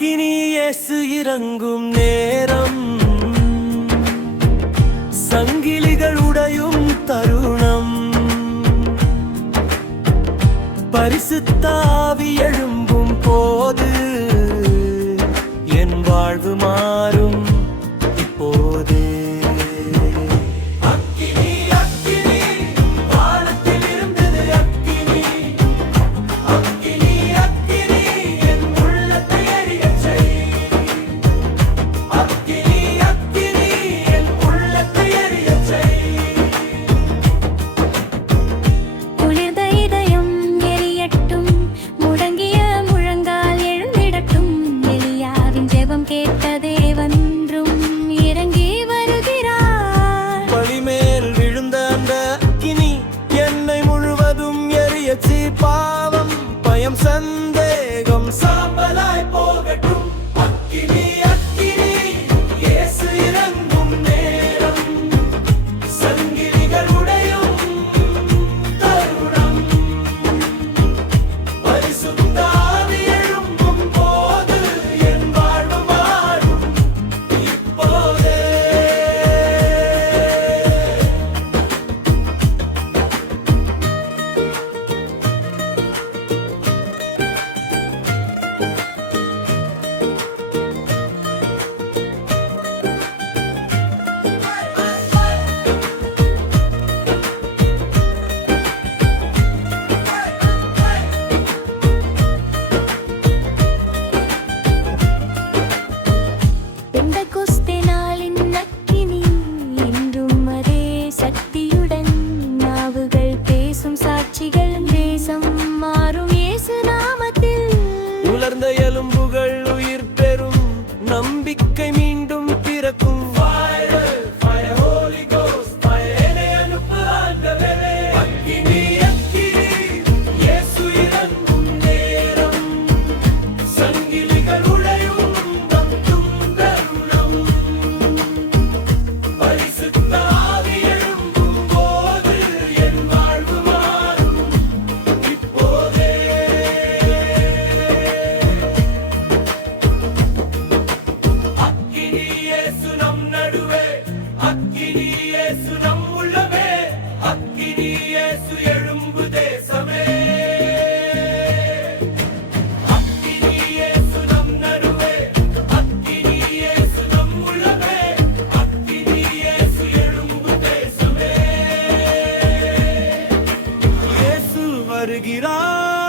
நோக்கினி இயேசு இறங்கும் நேரம். சங்கிலிகள் உடையும் தருணம். பரிசுத்தாவி எழும்பும் போது என் வாழ்வு மாறும். வருகிறார்.